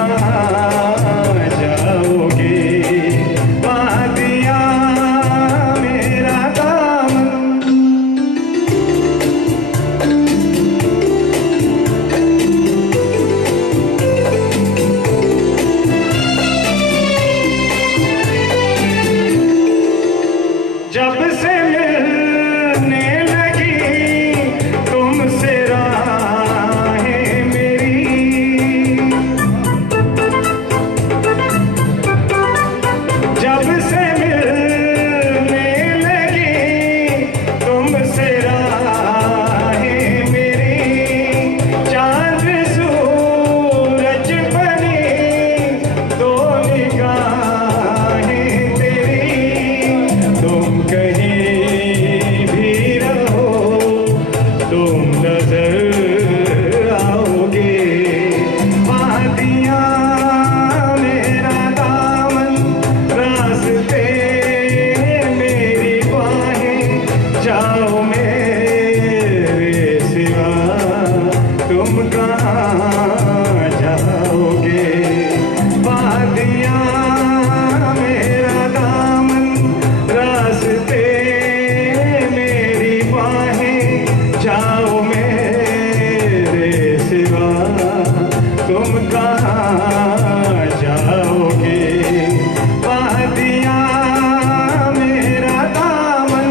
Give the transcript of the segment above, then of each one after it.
कहाँ जाओगे? वादिया मेरा दामन। जब से मिलने लगी तुमसे राहें मेरी, जब से मिलने लगी तुमसे राहें मेरी, चांद सूरज बनी दो निगाहें तेरी। तुम कहीं भी रहो तुम नजर आओगे। वादियाँ मेरा दामन, रास्ते मेरी बाहें, जाओ मेरे सिवा तुम कहाँ जाओगे? वादियाँ मेरा दामन, रास्ते मेरी बाहें, जाओ मेरे सिवा तुम कहाँ जाओगे? वादियाँ मेरा दामन।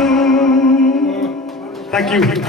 Thank you.